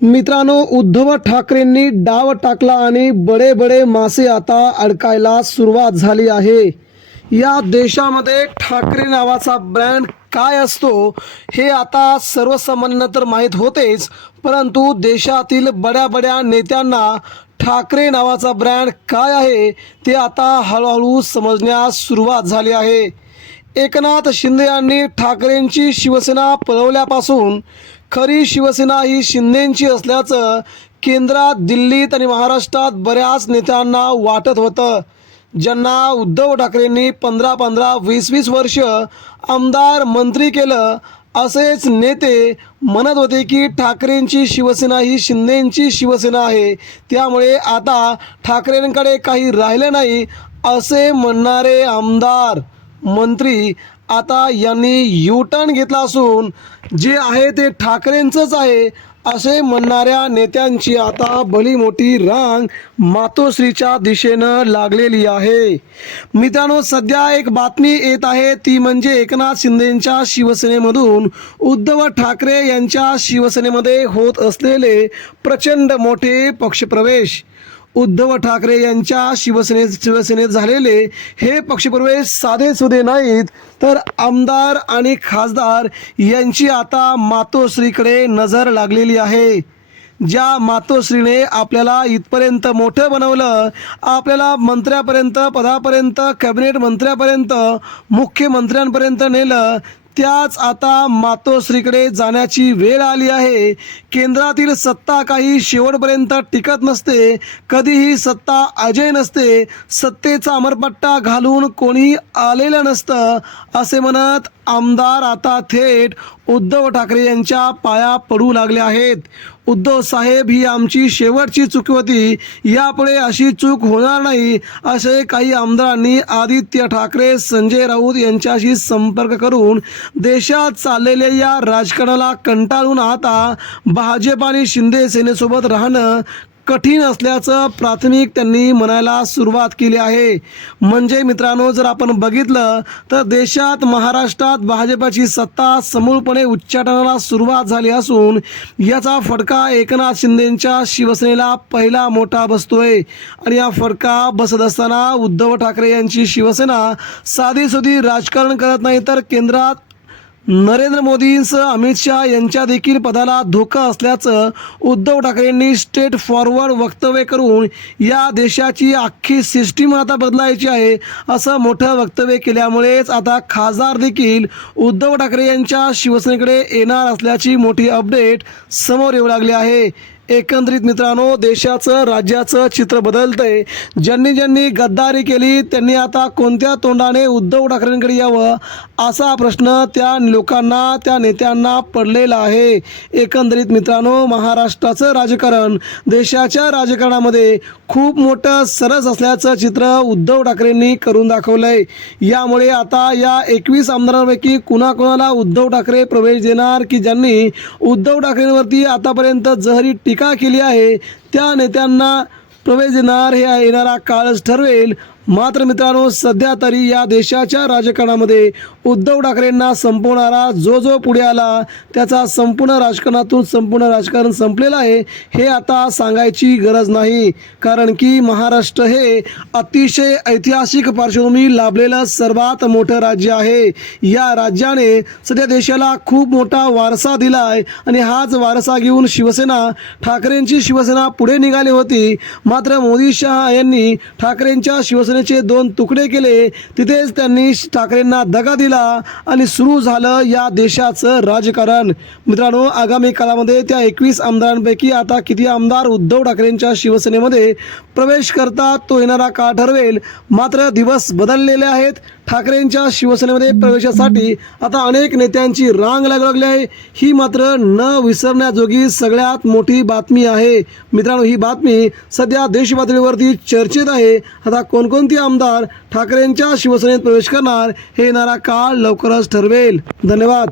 मित्रांनो, उद्धव ठाकरेंनी डाव टाकला आणि बडे बडे मासे आता अडकायला सुरुवात झाली आहे। या देशामध्ये ठाकरे नावाचा ब्रँड काय असतो हे आता सर्वसामान्यांना तर माहीत होतेच, परंतु देशातील बड्या नेत्यांना ठाकरे नावाचा ब्रँड काय आहे ते आता हळूहळू समजण्यास सुरुवात झाली आहे। एकनाथ शिंदे यांनी ठाकरेंची शिवसेना पळवल्यापासून खरी शिवसेना ही शिंदेंची असल्याचं केंद्रात, दिल्लीत आणि महाराष्ट्रात बऱ्याच नेत्यांना वाटत होतं। ज्यांना उद्धव ठाकरेंनी 15-15, 20-20 वर्ष आमदार मंत्री केलं, असेच नेते म्हणत होते की ठाकरेंची शिवसेना ही शिंदेंची शिवसेना आहे, त्यामुळे आता ठाकरेंकडे काही राहिलं नाही असे म्हणणारे आमदार मंत्री आता यांनी यू-टर्न घेतला असून जे आहे ते ठाकरेंचंच आहे असे म्हणणाऱ्या नेत्यांची आता भली मोठी रांग मातोश्रीच्या दिशेनं लागलेली आहे। मित्रांनो, सध्या एक बातमी येत आहे ती म्हणजे एकनाथ शिंदेंच्या शिवसेनेमधून उद्धव ठाकरे यांच्या शिवसेनेमध्ये होत असलेले प्रचंड मोठे पक्षप्रवेश। उद्धव ठाकरे यांच्या शिवसेनेत झालेले हे पक्षप्रवेश साधेसुधे नाहीत, तर आमदार आणि खासदार यांची आता मातोश्रीकडे नजर लागलेली आहे। ज्या मातोश्रीने आपल्याला इथपर्यंत मोठं बनवलं, आपल्याला मंत्र्यापर्यंत, पदापर्यंत, कॅबिनेट मंत्र्यापर्यंत, मुख्यमंत्र्यांपर्यंत नेलं, त्याच आता मातोश्रीकडे जाण्याची वेळ आली आहे। केंद्रातील सत्ता काही शेवटपर्यंत टिकत नसते, कधीही सत्ता अजय नसते, सत्तेचा अमरपट्टा घालून कोणी आलेलं नसतं असे म्हणत आमदार आता थेट उद्धव ठाकरे यांच्या पाया पडू लागले आहेत। उद्धव साहेब, ही आमची शेवटची चूक होती, यापुढे अशी चूक होणार नाही असे काही आमदारांनी आदित्य ठाकरे, संजय राऊत यांच्याशी संपर्क करून देशात चाललेल्या या राजकारणाला कंटाळून आता भाजप आणि शिंदे सेनेसोबत राहणं कठीण असल्याचं प्राथमिक त्यांनी म्हणायला सुरुवात केली आहे। म्हणजे मित्रांनो, जर आपण बघितलं तर देशात, महाराष्ट्रात भाजपाची सत्ता समूळपणे उच्चाटनाला सुरुवात झाली असून याचा फटका एकनाथ शिंदेंच्या शिवसेनेला पहिला मोठा बसतोय। आणि या फटका बसत असताना उद्धव ठाकरे यांची शिवसेना साधीसुधी राजकारण करत नाही, तर केंद्रात नरेंद्र मोदींसह अमित शहा यांच्या देखील पदाला धोका असल्याचं उद्धव ठाकरेंनी स्ट्रेट फॉरवर्ड वक्तव्य करून या देशाची अख्खी सिस्टीम आता बदलायची आहे असं मोठं वक्तव्य केल्यामुळेच आता खासदार देखील उद्धव ठाकरे यांच्या शिवसेनेकडे येणार असल्याची मोठी अपडेट समोर येऊ लागली आहे। एकंदरीत मित्रांनो, देशाचं, राज्याचं चित्र बदलतंय। ज्यांनी गद्दारी केली त्यांनी आता कोणत्या तोंडाने उद्धव ठाकरेंकडे यावं असा प्रश्न त्या लोकांना, त्या नेत्यांना पडलेला आहे। एकंदरीत मित्रांनो, महाराष्ट्राचं राजकारण देशाच्या राजकारणामध्ये खूप मोठं सरस असल्याचं चित्र उद्धव ठाकरेंनी करून दाखवलंय। यामुळे आता या 21 आमदारांपैकी कुणाकुणाला उद्धव ठाकरे प्रवेश देणार, की ज्यांनी उद्धव ठाकरेंवरती आतापर्यंत जहरी टीका केली आहे त्या नेत्यांना प्रवेश देणार हे येणारा काळच ठरवेल। मात्र मित्रांनो, सध्या तरी या देशाच्या राजकारणामध्ये उद्धव ठाकरेंना संपवणारा जो पुढे आला त्याचा संपूर्ण राजकारण संपलेलं आहे हे आता सांगायची गरज नाही, कारण की महाराष्ट्र हे अतिशय ऐतिहासिक पार्श्वभूमी लाभलेलं सर्वात मोठं राज्य आहे। या राज्याने सध्या देशाला खूप मोठा वारसा दिला आहे आणि हाच वारसा घेऊन शिवसेना, ठाकरेंची शिवसेना पुढे निघाली होती। मात्र मोदी शहा यांनी ठाकरेंच्या शिवसेनेचे 2 तुकडे केले, तिथेच त्यांनी ठाकरेंना दगा दिला आणि सुरू झालं या देशाचं राजकारण। मित्रांनो, आगामी काळामध्ये त्या 21 आमदारांपैकी आता किती आमदार उद्धव ठाकरेंच्या शिवसेनेमध्ये प्रवेश करतात तो येणारा काळ ठरवेल। मात्र दिवस बदललेले आहेत। ठाकरेंच्या शिवसेनेमध्ये प्रवेशासाठी आता अनेक नेत्यांची रांग लागली आहे। ही मात्र न विसरण्याजोगी सगळ्यात मोठी बातमी आहे। मित्रांनो, ही बातमी सध्या देशपातळीवरती चर्चेत आहे। आता कोणकोणती आमदार ठाकरेंच्या शिवसेनेत प्रवेश करणार हे येणारा काळ लवकरच ठरवेल। धन्यवाद।